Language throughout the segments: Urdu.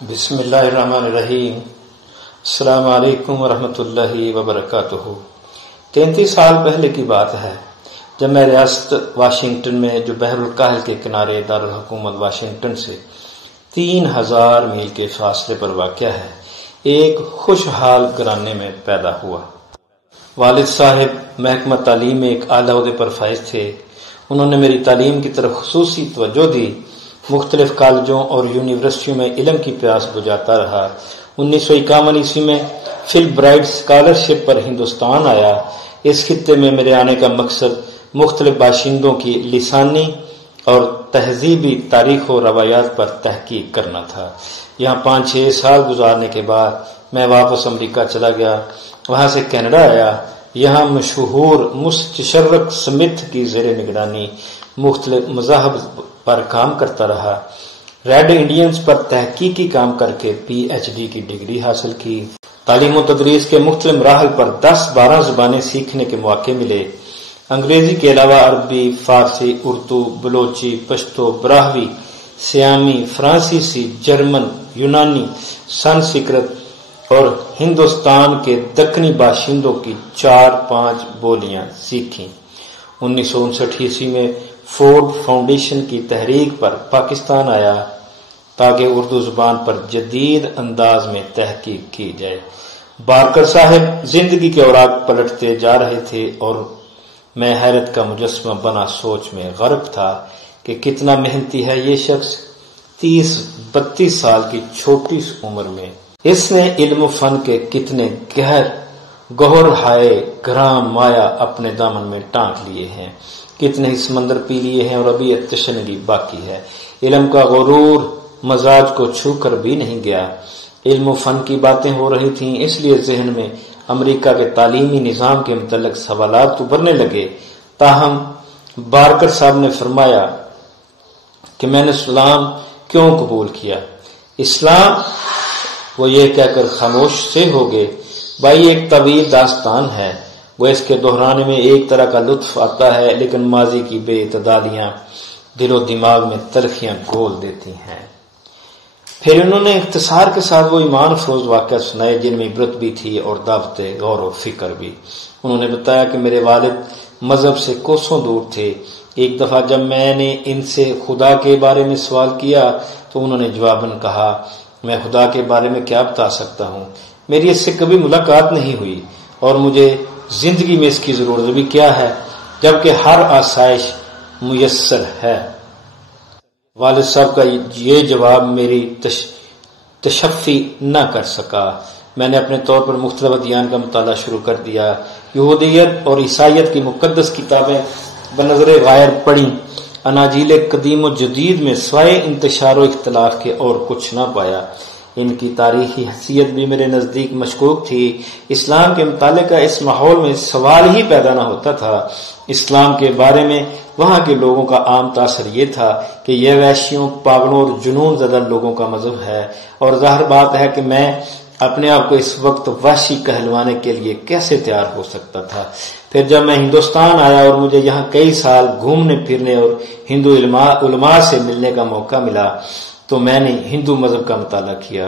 بسم اللہ الرحمن الرحیم۔ السلام علیکم ورحمۃ اللہ وبرکاتہ۔ 33 سال پہلے کی بات ہے جب میں ریاست واشنگٹن میں جو بحر الکاہل کے کنارے دارالحکومت واشنگٹن سے 3000 میل کے فاصلے پر واقع ہے ایک خوشحال گھرانے میں پیدا ہوا۔ والد صاحب محکمہ تعلیم میں ایک اعلیٰ عہدے پر فائز تھے۔ انہوں نے میری تعلیم کی طرف خصوصی توجہ دی، مختلف کالجوں اور یونیورسٹیوں میں علم کی پیاس بجھاتا رہا۔ 1951 عیسوی میں فل برائٹ اسکالرشپ پر ہندوستان آیا۔ اس خطے میں میرے آنے کا مقصد مختلف باشندوں کی لسانی اور تہذیبی تاریخ و روایات پر تحقیق کرنا تھا۔ یہاں 5-6 سال گزارنے کے بعد میں واپس امریکہ چلا گیا، وہاں سے کینیڈا آیا۔ یہاں مشہور مستشرق سمتھ کی زیر نگرانی مختلف مذاہب پر کام کرتا رہا۔ ریڈ انڈینز پر تحقیقی کام کر کے PhD کی ڈگری حاصل کی۔ تعلیم و تدریس کے مختلف مراحل پر 10-12 زبانیں سیکھنے کے مواقع ملے۔ انگریزی کے علاوہ عربی، فارسی، اردو، بلوچی، پشتو، براہوی، سیامی، فرانسیسی، جرمن، یونانی، سنسکرت اور ہندوستان کے دکنی باشندوں کی 4-5 بولیاں سیکھیں۔ 1959 عیسوی میں فورڈ فاؤنڈیشن کی تحریک پر پاکستان آیا تاکہ اردو زبان پر جدید انداز میں تحقیق کی جائے۔ بارکر صاحب زندگی کے اوراق پلٹتے جا رہے تھے اور میں حیرت کا مجسمہ بنا سوچ میں غرق تھا کہ کتنا محنتی ہے یہ شخص 30-32 سال کی چھوٹی عمر میں۔ اس نے علم و فن کے کتنے گہر ہائے گرام مایا اپنے دامن میں ٹانک لیے ہیں، کتنے ہی سمندر پی لیے ہیں اور ابھی تشنگی باقی ہے۔ علم کا غرور مزاج کو چھو کر بھی نہیں گیا۔ علم و فن کی باتیں ہو رہی تھیں، اس لیے ذہن میں امریکہ کے تعلیمی نظام کے متعلق سوالات ابھرنے لگے۔ تاہم بارکر صاحب نے فرمایا کہ میں نے اسلام کیوں قبول کیا؟ اسلام، وہ یہ کہہ کر خاموش سے ہو گئے۔ بھائی، ایک طویل داستان ہے، وہ اس کے دہرانے میں ایک طرح کا لطف آتا ہے، لیکن ماضی کی بے اعتدالیاں دل و دماغ میں تلخیاں گھول دیتی ہیں۔ پھر انہوں نے اختصار کے ساتھ وہ ایمان افروز واقعہ سنائے جن میں عبرت بھی تھی اور دعوت غور و فکر بھی۔ انہوں نے بتایا کہ میرے والد مذہب سے کوسوں دور تھے۔ ایک دفعہ جب میں نے ان سے خدا کے بارے میں سوال کیا تو انہوں نے جواباً کہا، میں خدا کے بارے میں کیا بتا سکتا ہوں، میری اس سے کبھی ملاقات نہیں ہوئی اور مجھے زندگی میں اس کی ضرورت بھی کیا ہے جبکہ ہر آسائش میسر ہے۔ والد صاحب کا یہ جواب میری تشفی نہ کر سکا۔ میں نے اپنے طور پر مختلف ادیان کا مطالعہ شروع کر دیا۔ یہودیت اور عیسائیت کی مقدس کتابیں بنظر غائر پڑھیں۔ اناجیل قدیم و جدید میں سوائے انتشار و اختلاف کے اور کچھ نہ پایا۔ ان کی تاریخی حیثیت بھی میرے نزدیک مشکوک تھی۔ اسلام کے مطالعے کا اس ماحول میں سوال ہی پیدا نہ ہوتا تھا۔ اسلام کے بارے میں وہاں کے لوگوں کا عام تاثر یہ تھا کہ یہ وحشیوں، پاگلوں اور جنون زدہ لوگوں کا مذہب ہے، اور ظاہر بات ہے کہ میں اپنے آپ کو اس وقت وحشی کہلوانے کے لیے کیسے تیار ہو سکتا تھا۔ پھر جب میں ہندوستان آیا اور مجھے یہاں کئی سال گھومنے پھرنے اور ہندو علماء سے ملنے کا موقع ملا تو میں نے ہندو مذہب کا مطالعہ کیا،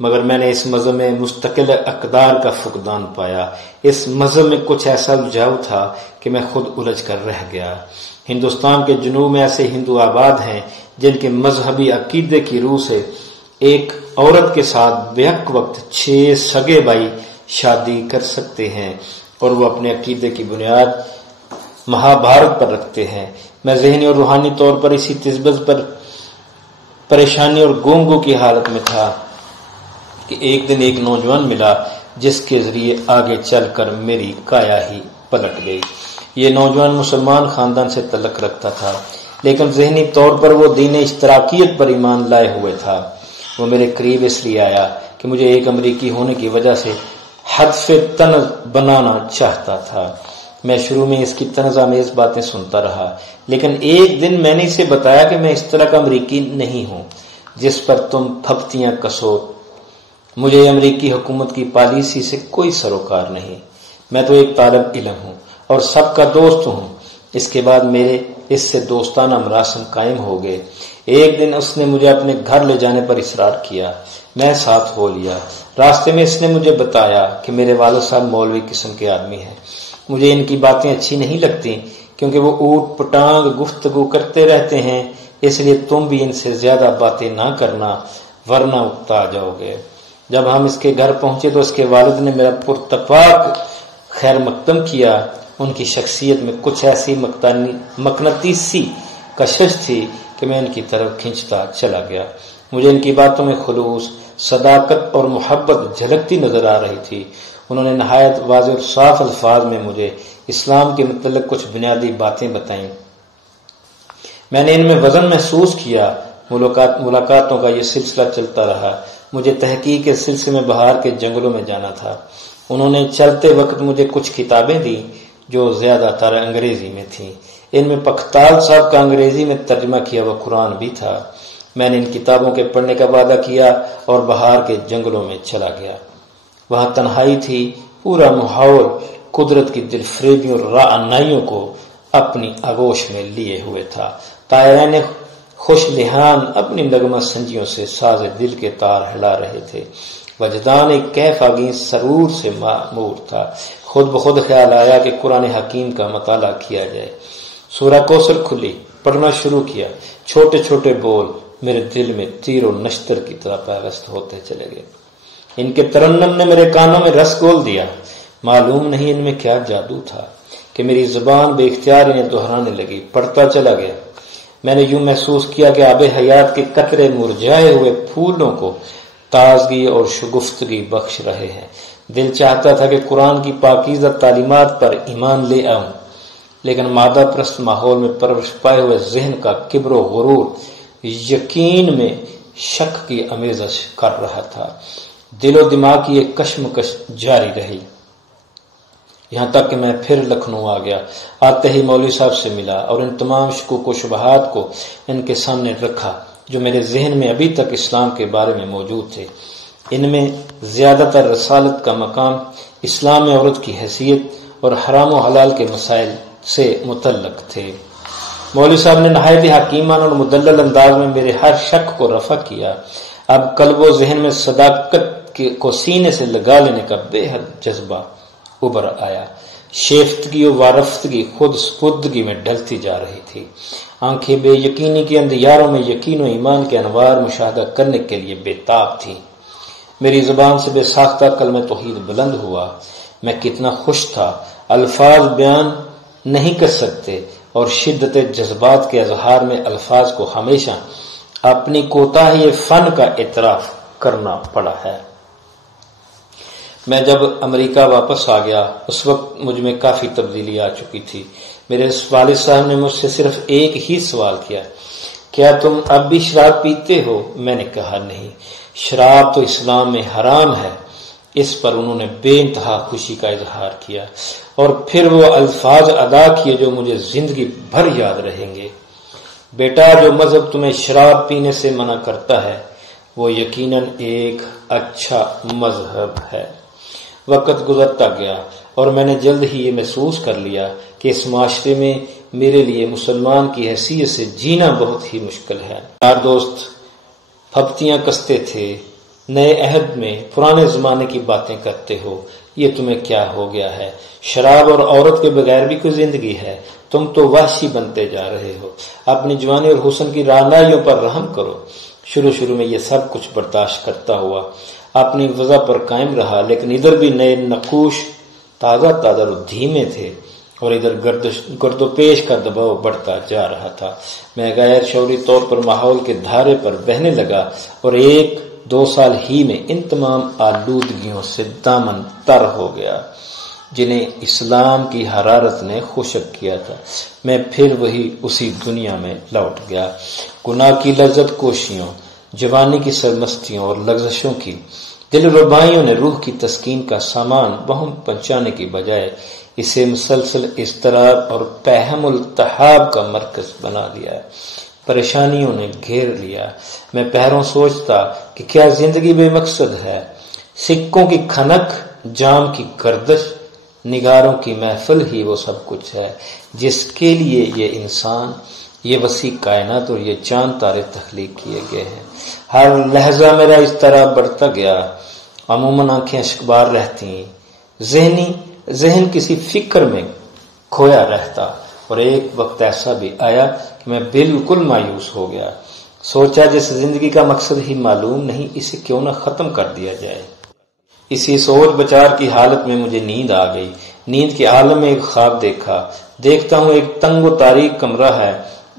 مگر میں نے اس مذہب میں مستقل اقدار کا فقدان پایا۔ اس مذہب میں کچھ ایسا الجھاؤ تھا کہ میں خود الجھ کر رہ گیا۔ ہندوستان کے جنوب میں ایسے ہندو آباد ہیں جن کے مذہبی عقیدے کی روح سے ایک عورت کے ساتھ بیک وقت 6 سگے بھائی شادی کر سکتے ہیں اور وہ اپنے عقیدے کی بنیاد مہابھارت پر رکھتے ہیں۔ میں ذہنی اور روحانی طور پر اسی تذبذب پر پریشانی اور گونگو کی حالت میں تھا کہ ایک دن ایک نوجوان ملا جس کے ذریعے آگے چل کر میری کایا ہی پلٹ گئی۔ یہ نوجوان مسلمان خاندان سے تعلق رکھتا تھا، لیکن ذہنی طور پر وہ دین اشتراکیت پر ایمان لائے ہوئے تھا۔ وہ میرے قریب اس لیے آیا کہ مجھے ایک امریکی ہونے کی وجہ سے حذف طنز بنانا چاہتا تھا۔ میں شروع میں اس کی طنز آمیز باتیں سنتا رہا، لیکن ایک دن میں نے اسے بتایا کہ میں اس طرح کا امریکی نہیں ہوں جس پر تم پھپتیاں کسو۔ مجھے امریکی حکومت کی پالیسی سے کوئی سروکار نہیں، میں تو ایک طالب علم ہوں اور سب کا دوست ہوں۔ اس کے بعد میرے اس سے دوستانہ مراسم قائم ہو گئے۔ ایک دن اس نے مجھے اپنے گھر لے جانے پر اصرار کیا، میں ساتھ ہو لیا۔ راستے میں اس نے مجھے بتایا کہ میرے والد صاحب مولوی قسم کے آدمی ہیں، مجھے ان کی باتیں اچھی نہیں لگتی کیونکہ وہ اوٹ پٹانگ گفتگو کرتے رہتے ہیں، اس لیے تم بھی ان سے زیادہ باتیں نہ کرنا ورنہ اکتا جاؤ گے۔ جب ہم اس کے گھر پہنچے تو اس کے والد نے میرا پرتپاک خیر مقدم کیا۔ ان کی شخصیت میں کچھ ایسی مقناطیسی کشش تھی کہ میں ان کی طرف کھنچتا چلا گیا۔ مجھے ان کی باتوں میں خلوص، صداقت اور محبت جھلکتی نظر آ رہی تھی۔ انہوں نے نہایت واضح اور صاف الفاظ میں مجھے اسلام کے متعلق کچھ بنیادی باتیں بتائیں۔ میں نے ان میں وزن محسوس کیا۔ ملاقاتوں کا یہ سلسلہ چلتا رہا۔ مجھے تحقیق کے سلسلے میں بہار کے جنگلوں میں جانا تھا۔ انہوں نے چلتے وقت مجھے کچھ کتابیں دی جو زیادہ تر انگریزی میں تھیں۔ ان میں پختال صاحب کا انگریزی میں ترجمہ کیا ہوا قرآن بھی تھا۔ میں نے ان کتابوں کے پڑھنے کا وعدہ کیا اور بہار کے جنگلوں میں چلا گیا۔ وہاں تنہائی تھی، پورا ماحول قدرت کی دل فریبیوں اور رعنائیوں کو اپنی آغوش میں لیے ہوئے تھا۔ طائرین خوش لحان اپنی نغمہ سنجیوں سے ساز دل کے تار ہلا رہے تھے۔ وجدان ایک کیف آگین سرور سے معمور تھا۔ خود بخود خیال آیا کہ قرآن حکیم کا مطالعہ کیا جائے۔ سورہ کوثر کھلی، پڑھنا شروع کیا۔ چھوٹے چھوٹے بول میرے دل میں تیر و نشتر کی طرح پیوست ہوتے چلے گئے۔ ان کے ترنم نے میرے کانوں میں رس گھول دیا۔ معلوم نہیں ان میں کیا جادو تھا کہ میری زبان بے اختیار انہیں دہرانے لگی۔ پڑھتا چلا گیا۔ میں نے یوں محسوس کیا کہ آب حیات کے قطرے مرجھائے ہوئے پھولوں کو تازگی اور شگفتگی بخش رہے ہیں۔ دل چاہتا تھا کہ قرآن کی پاکیزہ تعلیمات پر ایمان لے آؤں، لیکن مادہ پرست ماحول میں پرورش پائے ہوئے ذہن کا کبر و غرور یقین میں شک کی آمیزش کر رہا تھا۔ دل و دماغ کی ایک کشمکش جاری رہی، یہاں تک کہ میں پھر لکھنؤ آ گیا۔ آتے ہی مولوی صاحب سے ملا اور ان تمام شکوک و شبہات کو ان کے سامنے رکھا جو میرے ذہن میں ابھی تک اسلام کے بارے میں موجود تھے۔ ان میں زیادہ تر رسالت کا مقام، اسلام میں عورت کی حیثیت اور حرام و حلال کے مسائل سے متعلق تھے۔ مولوی صاحب نے نہایت حکیمانہ اور مدلل انداز میں میرے ہر شک کو رفع کیا۔ اب قلب و ذہن میں صداقت کو سینے سے لگا لینے کا بے حد جذبہ ابھر آیا۔ شیفتگی و وارفتگی خود سپردگی میں ڈھلتی جا رہی تھی۔ آنکھیں بے یقینی کے اندھیاروں میں یقین و ایمان کے انوار مشاہدہ کرنے کے لیے بے تاب تھیں۔ میری زبان سے بے ساختہ کلمہ توحید بلند ہوا۔ میں کتنا خوش تھا، الفاظ بیان نہیں کر سکتے، اور شدت جذبات کے اظہار میں الفاظ کو ہمیشہ اپنی کوتاہی فن کا اعتراف کرنا پڑا ہے۔ میں جب امریکہ واپس آ گیا اس وقت مجھ میں کافی تبدیلی آ چکی تھی۔ میرے والد صاحب نے مجھ سے صرف ایک ہی سوال کیا، کیا تم اب بھی شراب پیتے ہو؟ میں نے کہا نہیں، شراب تو اسلام میں حرام ہے۔ اس پر انہوں نے بے انتہا خوشی کا اظہار کیا اور پھر وہ الفاظ ادا کیے جو مجھے زندگی بھر یاد رہیں گے۔ بیٹا، جو مذہب تمہیں شراب پینے سے منع کرتا ہے وہ یقیناً ایک اچھا مذہب ہے۔ وقت گزرتا گیا اور میں نے جلد ہی یہ محسوس کر لیا کہ اس معاشرے میں میرے لیے مسلمان کی حیثیت سے جینا بہت ہی مشکل ہے۔ یار دوست پھپتیاں کستے تھے، نئے عہد میں پرانے زمانے کی باتیں کرتے ہو، یہ تمہیں کیا ہو گیا ہے؟ شراب اور عورت کے بغیر بھی کوئی زندگی ہے؟ تم تو وحشی بنتے جا رہے ہو۔ اپنی جوانی اور حسن کی رعنائیوں پر رحم کرو۔ شروع میں یہ سب کچھ برداشت کرتا ہوا اپنی وضع پر قائم رہا، لیکن ادھر بھی نئے نقوش تازہ اور دھیمے تھے اور ادھر گرد و پیش کا دباؤ بڑھتا جا رہا تھا۔ میں غیر شعوری طور پر ماحول کے دھارے پر بہنے لگا اور 1-2 سال ہی میں ان تمام آلودگیوں سے دامن تر ہو گیا جنہیں اسلام کی حرارت نے خشک کیا تھا۔ میں پھر اسی دنیا میں لوٹ گیا۔ گناہ کی لذت کوشیوں، جوانی کی سرمستیوں اور لغزشوں کی دل ربائیوں نے روح کی تسکین کا سامان بہم پہنچانے کی بجائے اسے مسلسل اضطراب اور پہم التحاب کا مرکز بنا دیا۔ پریشانیوں نے گھیر لیا۔ میں پہروں سوچتا کہ کیا زندگی بے مقصد ہے؟ سکوں کی کھنک، جام کی گردش، نگاروں کی محفل ہی وہ سب کچھ ہے جس کے لیے یہ انسان یہ وسیع کائنات اور یہ چاند تارے تخلیق کیے گئے ہیں. ہر لہجہ میرا اس طرح بڑھتا گیا. عموماً آنکھیں اشکبار رہتی، ذہن کسی فکر میں کھویا رہتا، اور ایک وقت ایسا بھی آیا کہ میں بالکل مایوس ہو گیا. سوچا جس زندگی کا مقصد ہی معلوم نہیں، اسے کیوں نہ ختم کر دیا جائے. اسی سوچ بچار کی حالت میں مجھے نیند آ گئی. نیند کے عالم میں ایک خواب دیکھتا ہوں ایک تنگ و تاریک کمرہ ہے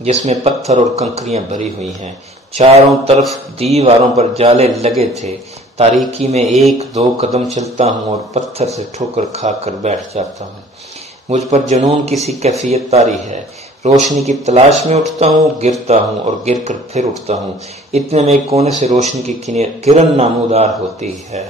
جس میں پتھر اور کنکریاں بھری ہوئی ہیں. چاروں طرف دیواروں پر جالے لگے تھے. تاریکی میں 1-2 قدم چلتا ہوں اور پتھر سے ٹھوکر کھا کر بیٹھ جاتا ہوں. مجھ پر جنون کسی کیفیت طاری ہے. روشنی کی تلاش میں اٹھتا ہوں، گرتا ہوں اور گر کر پھر اٹھتا ہوں. اتنے میں ایک کونے سے روشنی کی کرن نمودار ہوتی ہے.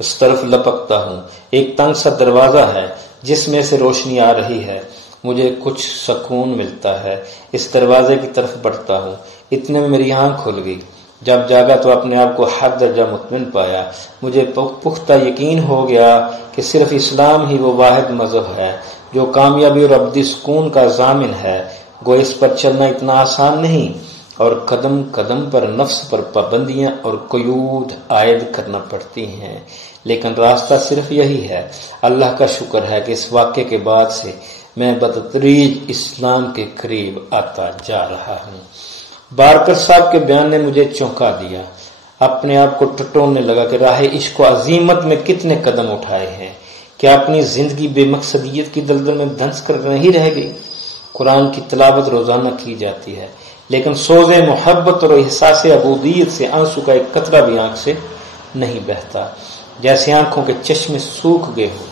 اس طرف لپکتا ہوں. ایک تنگ سا دروازہ ہے جس میں سے روشنی آ رہی ہے. مجھے کچھ سکون ملتا ہے. اس دروازے کی طرف بڑھتا ہوں. اتنے میں میری آنکھ کھل گئی. جب جاگا تو اپنے آپ کو حد درجہ مطمئن پایا. مجھے پختہ یقین ہو گیا کہ صرف اسلام ہی وہ واحد مذہب ہے جو کامیابی اور ابدی سکون کا ضامن ہے. گو اس پر چلنا اتنا آسان نہیں، اور قدم قدم پر نفس پر پابندیاں اور قیود عائد کرنا پڑتی ہیں، لیکن راستہ صرف یہی ہے. اللہ کا شکر ہے کہ اس واقعے کے بعد سے میں بتدریج اسلام کے قریب آتا جا رہا ہوں. بارکر صاحب کے بیان نے مجھے چونکا دیا. اپنے آپ کو ٹٹولنے لگا کہ راہ عشق و عظیمت میں کتنے قدم اٹھائے ہیں. کیا اپنی زندگی بے مقصدیت کی دلدل میں دھنس کر نہیں رہ گئی؟ قرآن کی تلاوت روزانہ کی جاتی ہے، لیکن سوز محبت اور احساس عبودیت سے آنسو کا ایک قطرہ بھی آنکھ سے نہیں بہتا. جیسے آنکھوں کے چشمے سوکھ گئے ہو.